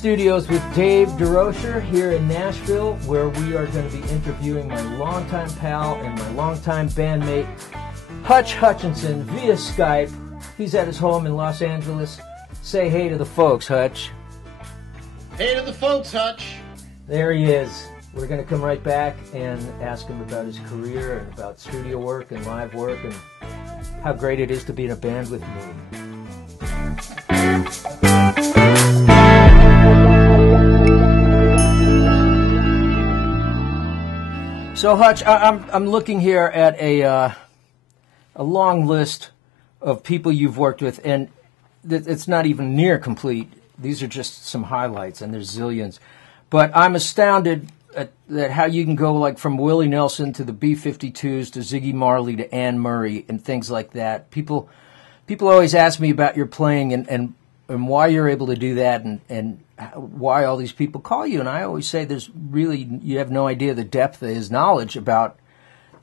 studios with Dave DeRocher here in Nashville, where we are going to be interviewing my longtime pal and my longtime bandmate, Hutch Hutchinson, via Skype. He's at his home in Los Angeles. Say hey to the folks, Hutch. Hey to the folks, Hutch. There he is. We're going to come right back and ask him about his career and about studio work and live work and how great it is to be in a band with me. So, Hutch, I'm looking here at a long list of people you've worked with, and it's not even near complete. These are just some highlights, and there's zillions. But I'm astounded at how you can go like from Willie Nelson to the B-52s to Ziggy Marley to Anne Murray and things like that. People always ask me about your playing and why you're able to do that and why all these people call you. And I always say you have no idea the depth of his knowledge about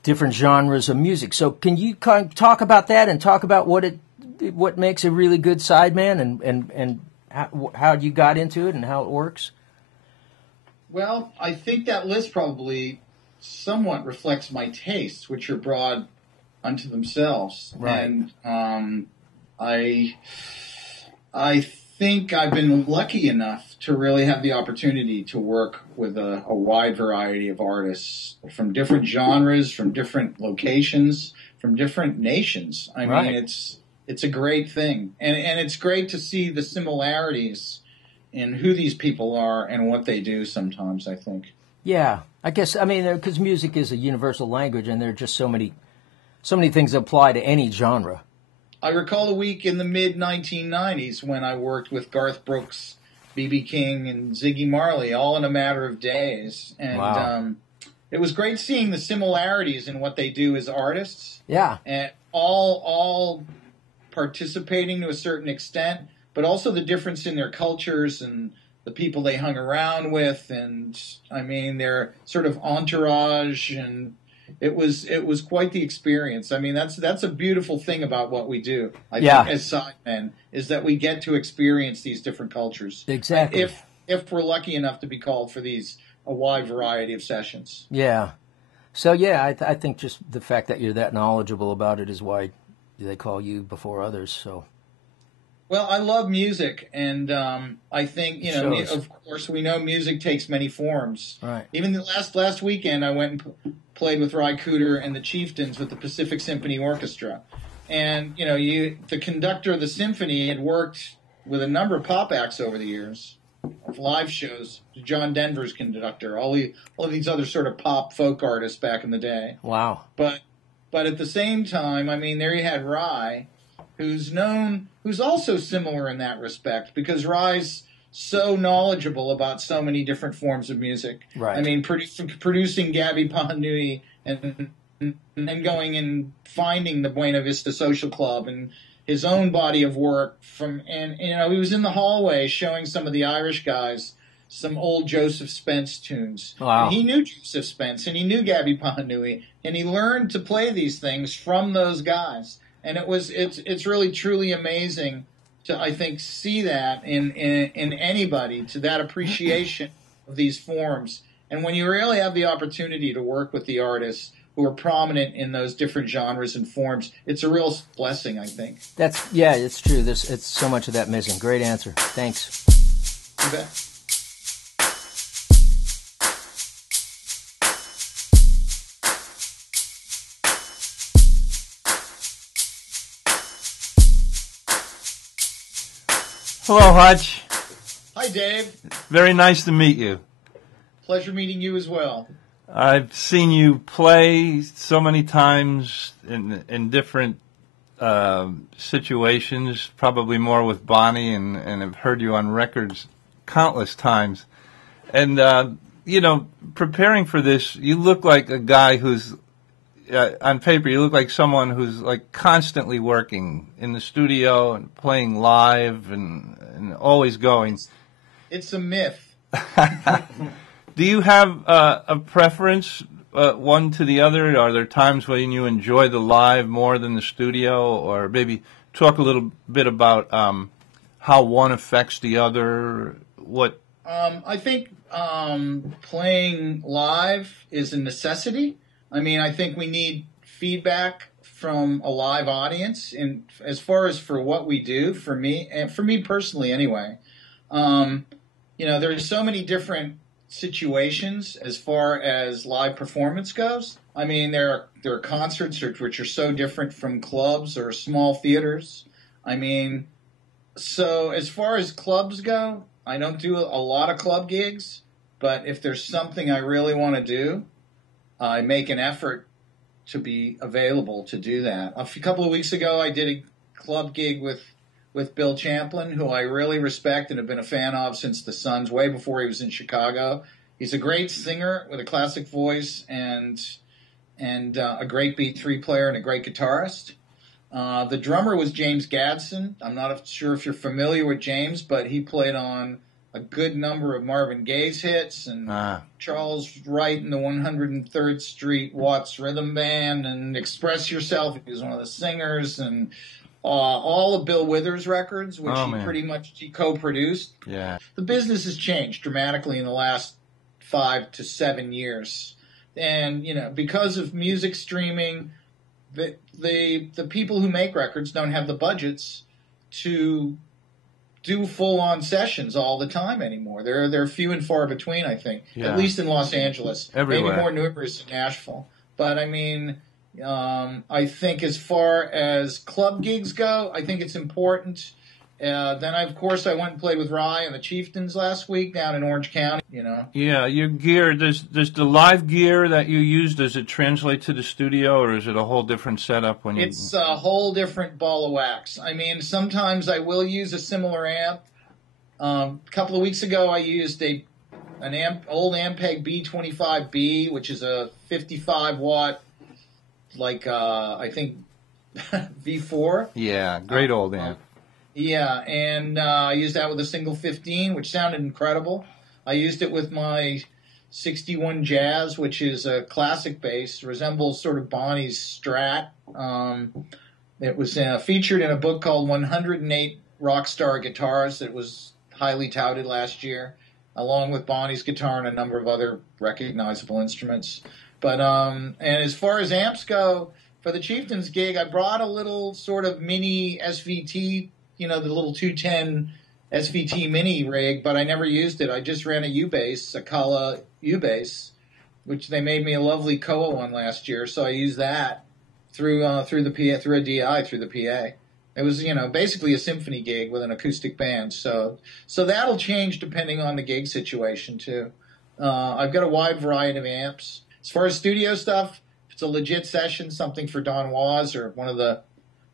different genres of music. So can you kind of talk about that and talk about what makes a really good sideman and how you got into it and how it works? Well, I think that list probably somewhat reflects my tastes, which are broad unto themselves. Right. And I think I've been lucky enough to really have the opportunity to work with a wide variety of artists from different genres, from different locations, from different nations. I mean, it's a great thing. And it's great to see the similarities in who these people are and what they do sometimes, I think. Yeah, I guess, I mean, because music is a universal language and there are just so many things that apply to any genre. I recall a week in the mid-1990s when I worked with Garth Brooks, B.B. King, and Ziggy Marley, all in a matter of days. And wow. It was great seeing the similarities in what they do as artists. Yeah. And all participating to a certain extent, but also the difference in their cultures and the people they hung around with, and I mean their sort of entourage, and it was quite the experience. I mean that's a beautiful thing about what we do. I think as sidemen is that we get to experience these different cultures. Exactly. If we're lucky enough to be called for a wide variety of sessions. Yeah. So yeah, I think just the fact that you're that knowledgeable about it is why they call you before others. So. Well, I love music, and I think, of course, we know music takes many forms. Right. Even the last weekend, I went and played with Ry Cooder and the Chieftains with the Pacific Symphony Orchestra. And, the conductor of the symphony had worked with a number of pop acts over the years, of live shows, John Denver's conductor, all of these other sort of pop folk artists back in the day. Wow. But at the same time, I mean, there you had Ry, who's also similar in that respect, because Ry's so knowledgeable about so many different forms of music. Right. I mean, producing Gabby Panui and then going and finding the Buena Vista Social Club and his own body of work he was in the hallway showing some of the Irish guys some old Joseph Spence tunes. Wow. And he knew Joseph Spence and he knew Gabby Panui, and he learned to play these things from those guys. And it's really truly amazing to, I think, see that in anybody, to that appreciation of these forms. And when you really have the opportunity to work with the artists who are prominent in those different genres and forms, it's a real blessing, I think. It's true. It's so much of that missing. Great answer. Thanks. You bet. Hello, Hutch. Hi, Dave. Very nice to meet you. Pleasure meeting you as well. I've seen you play so many times in different situations, probably more with Bonnie, and have heard you on records countless times. And, preparing for this, you look like a guy who's, on paper, you look like someone who's like constantly working in the studio and playing live and always going. It's a myth. Do you have a preference, one to the other? Are there times when you enjoy the live more than the studio? Or maybe talk a little bit about how one affects the other, what I think playing live is a necessity. I mean, I think we need feedback from a live audience, and as far as for what we do, for me, and for me personally anyway, there's so many different situations as far as live performance goes. I mean, there are concerts which are so different from clubs or small theaters. I mean, so as far as clubs go, I don't do a lot of club gigs, but if there's something I really want to do, I make an effort to be available to do that. A couple of weeks ago, I did a club gig with Bill Champlin, who I really respect and have been a fan of since the Suns, way before he was in Chicago. He's a great singer with a classic voice and a great beat 3 player and a great guitarist. The drummer was James Gadsden. I'm not sure if you're familiar with James, but he played on a good number of Marvin Gaye's hits and Charles Wright and the 103rd Street Watts Rhythm Band and Express Yourself. He was one of the singers, and all of Bill Withers' records, which he co-produced. Yeah. The business has changed dramatically in the last 5 to 7 years. And, because of music streaming, the people who make records don't have the budgets to do full-on sessions all the time anymore. They're few and far between, I think, at least in Los Angeles. Everywhere. Maybe more numerous in Nashville. But, I mean, I think as far as club gigs go, I think it's important. Then, of course, I went and played with Rye and the Chieftains last week down in Orange County, Yeah, your gear, does the live gear that you use, does it translate to the studio, or is it a whole different setup when you... It's a whole different ball of wax. I mean, sometimes I will use a similar amp. A couple of weeks ago, I used an old Ampeg B25B, which is a 55-watt, I think, V4. Yeah, great old amp. Yeah, and I used that with a single 15, which sounded incredible. I used it with my 61 Jazz, which is a classic bass, resembles sort of Bonnie's Strat. It was featured in a book called 108 Rockstar Guitars that was highly touted last year, along with Bonnie's guitar and a number of other recognizable instruments. But and as far as amps go, for the Chieftains gig, I brought a little sort of mini SVT, the little 210 SVT mini rig, but I never used it. I just ran a U-bass, a Kala U-bass, which they made me a lovely Koa one last year, so I used that through a DI through the PA. It was, basically a symphony gig with an acoustic band, so that'll change depending on the gig situation too. I've got a wide variety of amps. As far as studio stuff, if it's a legit session, something for Don Was or one of the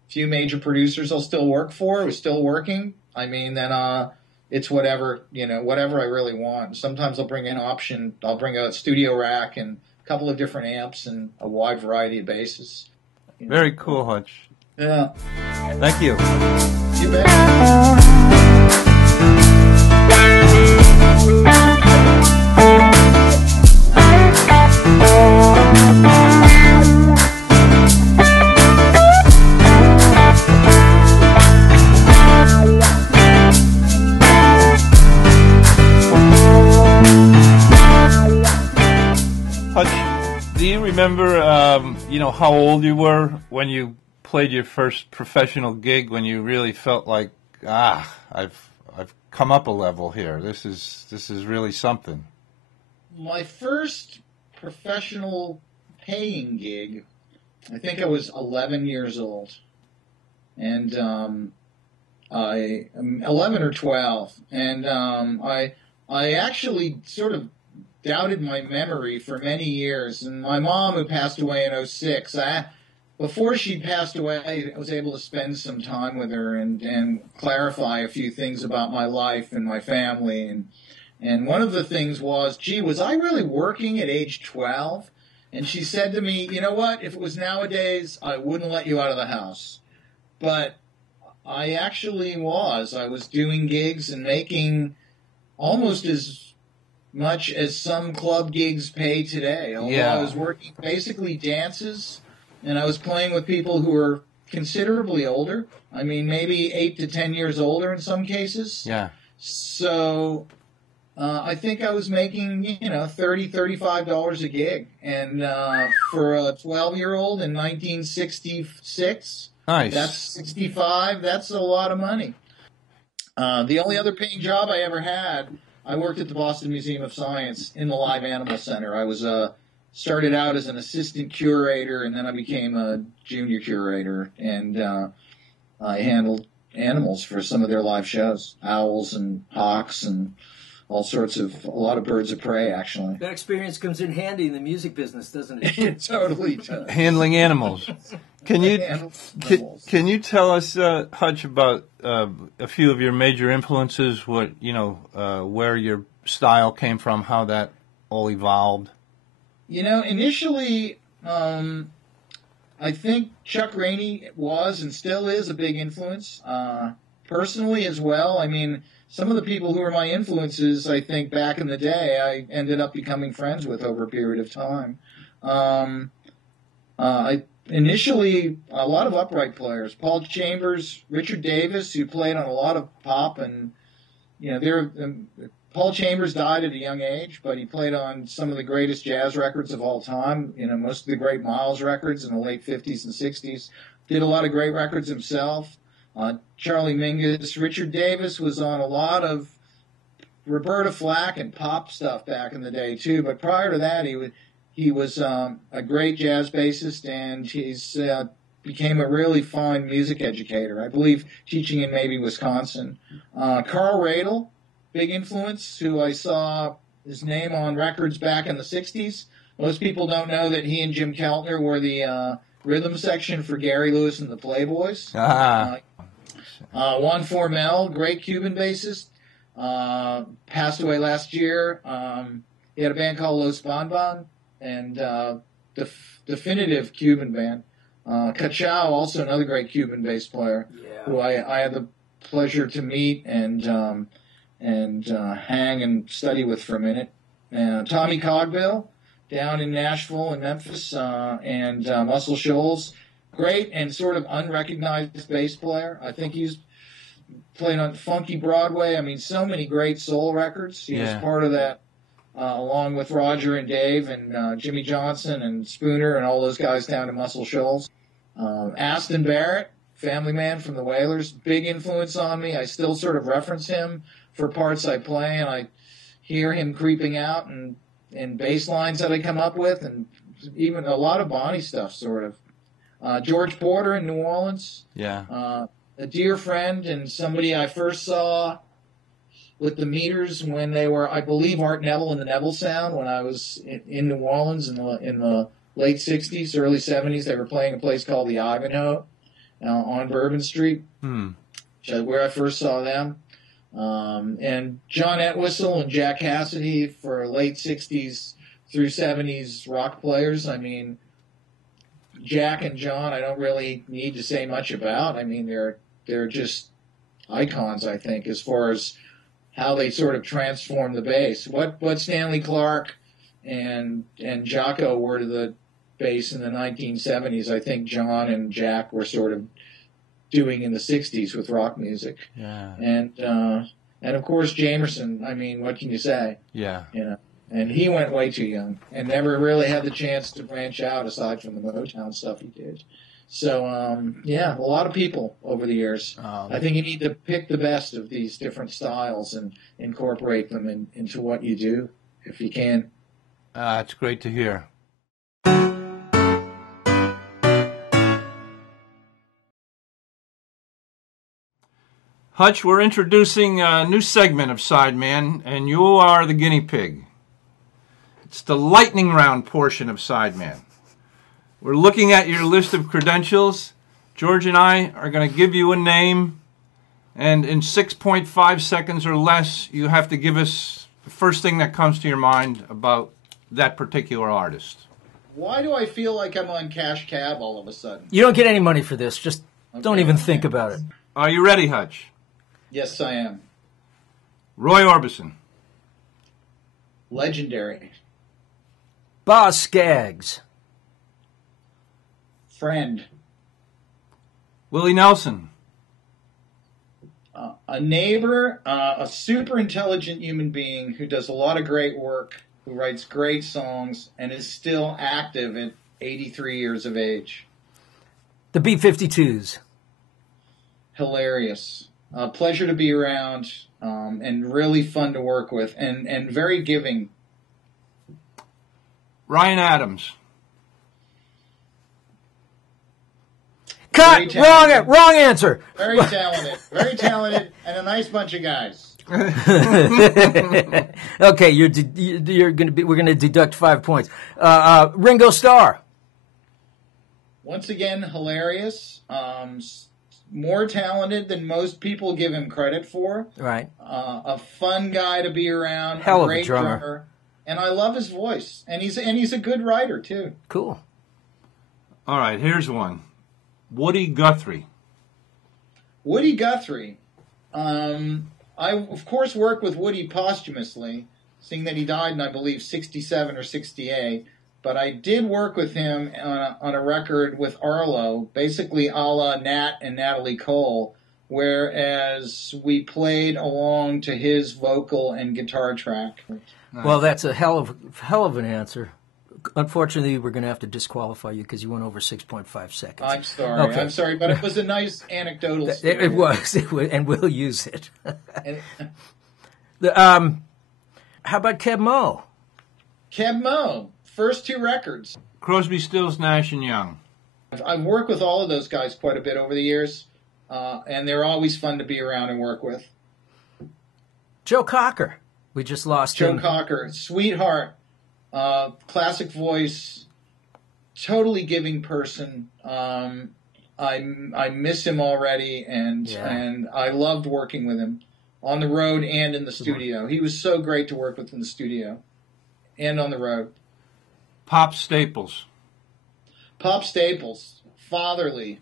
few major producers I'll still work for, who's still working, I mean, then it's whatever I really want. Sometimes I'll bring I'll bring a studio rack and a couple of different amps and a wide variety of basses. Very cool, Hutch. Yeah. Thank you. You bet. Do you remember, how old you were when you played your first professional gig? When you really felt like, I've come up a level here. This is really something. My first professional paying gig, I think I was 11 years old, and 11 or 12, and I actually sort of doubted my memory for many years. And my mom, who passed away in 2006, before she passed away, I was able to spend some time with her and clarify a few things about my life and my family. And one of the things was, was I really working at age 12? And she said to me, you know what, if it was nowadays, I wouldn't let you out of the house. But I actually was. I was doing gigs and making almost as much as some club gigs pay today. Although I was working basically dances, and I was playing with people who were considerably older. I mean, maybe 8 to 10 years older in some cases. Yeah. So I think I was making, $30, $35 a gig. And for a 12-year-old in 1966, Nice. that's 65. That's a lot of money. The only other paying job I ever had, I worked at the Boston Museum of Science in the Live Animal Center. I was started out as an assistant curator, and then I became a junior curator, and I handled animals for some of their live shows, owls and hawks and a lot of birds of prey, actually. That experience comes in handy in the music business, doesn't it? It totally does. Handling animals. Can you tell us, Hutch, about a few of your major influences? What where your style came from, how that all evolved? Initially, I think Chuck Rainey was and still is a big influence. Personally, as well. I mean, some of the people who were my influences, I think back in the day, I ended up becoming friends with over a period of time. Initially, a lot of upright players, Paul Chambers, Richard Davis, who played on a lot of pop, and Paul Chambers died at a young age, but he played on some of the greatest jazz records of all time. Most of the great Miles records in the late 50s and 60s. Did a lot of great records himself. Charlie Mingus, Richard Davis was on a lot of Roberta Flack and pop stuff back in the day too. But prior to that, he was a great jazz bassist, and he's became a really fine music educator. I believe teaching in maybe Wisconsin. Carl Radle, big influence, who I saw his name on records back in the 60s. Most people don't know that he and Jim Keltner were the rhythm section for Gary Lewis and the Playboys. Juan Formel, great Cuban bassist, passed away last year. He had a band called Los Bonbon, and definitive Cuban band. Cachao, also another great Cuban bass player, who I had the pleasure to meet and hang and study with for a minute. Tommy Cogbill, down in Nashville and Memphis, and Muscle Shoals. Great and sort of unrecognized bass player. I think he's played on Funky Broadway. I mean, so many great soul records. He was part of that, along with Roger and Dave and Jimmy Johnson and Spooner and all those guys down in Muscle Shoals. Aston Barrett, family man from the Wailers, big influence on me. I still sort of reference him for parts I play, and I hear him creeping out and bass lines that I come up with, and even a lot of Bonnie stuff, sort of. George Porter in New Orleans. Yeah. A dear friend and somebody I first saw with the Meters when they were, I believe, Art Neville and the Neville Sound when I was in New Orleans in the late 60s, early 70s. They were playing a place called the Ivanhoe on Bourbon Street, where I first saw them. And John Entwistle and Jack Cassidy for late 60s through 70s rock players. I mean, Jack and John, I don't really need to say much about. I mean, they're just icons, I think, as far as how they sort of transformed the bass. What Stanley Clarke and Jocko were to the bass in the 1970s, I think John and Jack were sort of doing in the 60s with rock music. Yeah. And of course Jamerson, I mean, what can you say? Yeah. And he went way too young and never really had the chance to branch out aside from the Motown stuff he did. So, a lot of people over the years. I think you need to pick the best of these different styles and incorporate them into what you do, if you can. It's great to hear. Hutch, we're introducing a new segment of Sideman, and you are the guinea pig. It's the lightning round portion of Sideman. We're looking at your list of credentials. George and I are going to give you a name, and in 6.5 seconds or less, you have to give us the first thing that comes to your mind about that particular artist. Why do I feel like I'm on Cash Cab all of a sudden? You don't get any money for this. Just don't even think about it. Are you ready, Hutch? Yes, I am. Roy Orbison. Legendary. Boz Scaggs. Friend. Willie Nelson. a neighbor, a super intelligent human being who does a lot of great work, who writes great songs, and is still active at 83 years of age. The B-52s. Hilarious. Pleasure to be around, and really fun to work with, and very giving. Ryan Adams. Cut! Wrong answer. Very talented, and a nice bunch of guys. Okay, we're gonna deduct 5 points. Ringo Starr. Once again, hilarious. More talented than most people give him credit for. Right. A fun guy to be around. Hell a of a great drummer. And I love his voice. And he's a good writer too. Cool. All right, here's one. Woody Guthrie. Woody Guthrie. I of course work with Woody posthumously, seeing that he died in, I believe, 67 or 68. But I did work with him on a record with Arlo, basically a la Nat and Natalie Cole, whereas we played along to his vocal and guitar track. Nice. Well, that's a hell of an answer. Unfortunately, we're going to have to disqualify you because you went over 6.5 seconds. I'm sorry. Okay. I'm sorry, but it was a nice anecdotal story. It was, and we'll use it. How about Keb Mo? Keb Mo, first 2 records. Crosby, Stills, Nash and Young. I've worked with all of those guys quite a bit over the years, and they're always fun to be around and work with. Joe Cocker. We just lost him. Joe Cocker, sweetheart. Classic voice, totally giving person. I miss him already, and I loved working with him on the road and in the studio. He was so great to work with in the studio and on the road. Pop Staples. Pop Staples, fatherly,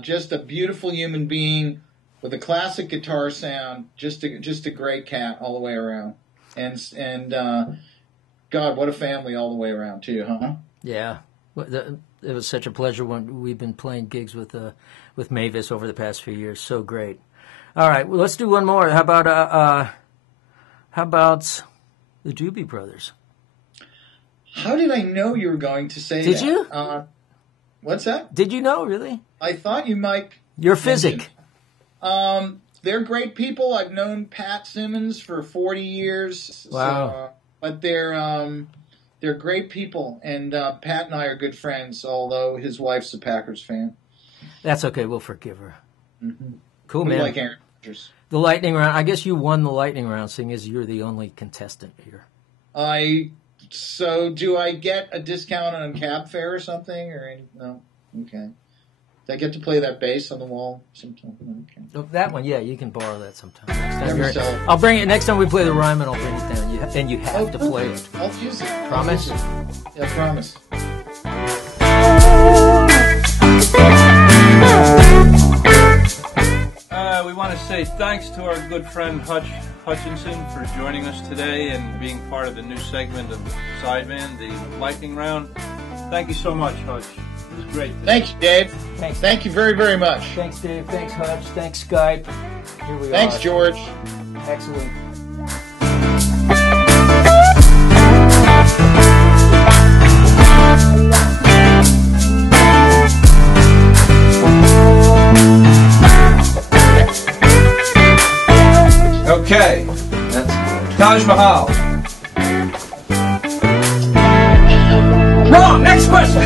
just a beautiful human being with a classic guitar sound. Just a great cat all the way around, and. God, what a family all the way around, too, huh? Yeah. It was such a pleasure when we've been playing gigs with Mavis over the past few years. So great. All right, well, let's do one more. How about the Doobie Brothers? How did I know you were going to say that? Did you? What's that? Did you know, really? I thought you might. You're physic. They're great people. I've known Pat Simmons for 40 years. Wow. So, but they're great people, and Pat and I are good friends, although his wife's a Packers fan. That's okay. We'll forgive her. Mm-hmm. Cool, we man. like Aaron Rodgers. The lightning round. I guess you won the lightning round, seeing as you're the only contestant here. So do I get a discount on cab fare or something? No? Okay. Do I get to play that bass on the wall sometime? Okay. Oh, that one, yeah, you can borrow that sometime. I'll bring it next time we play the Ryman. I'll bring it down, and you have to play it. I'll use it. Promise? Yeah, promise. We want to say thanks to our good friend Hutch Hutchinson for joining us today and being part of the new segment of Sideman, the lightning round. Thank you so much, Hutch. It was great. Thank you, Dave. Thanks. Thank you very, very much. Thanks, Dave. Thanks, Hutch. Thanks, Skype. Here we are. Thanks, George. Excellent. Okay, that's good. Taj Mahal. Wrong. Next question.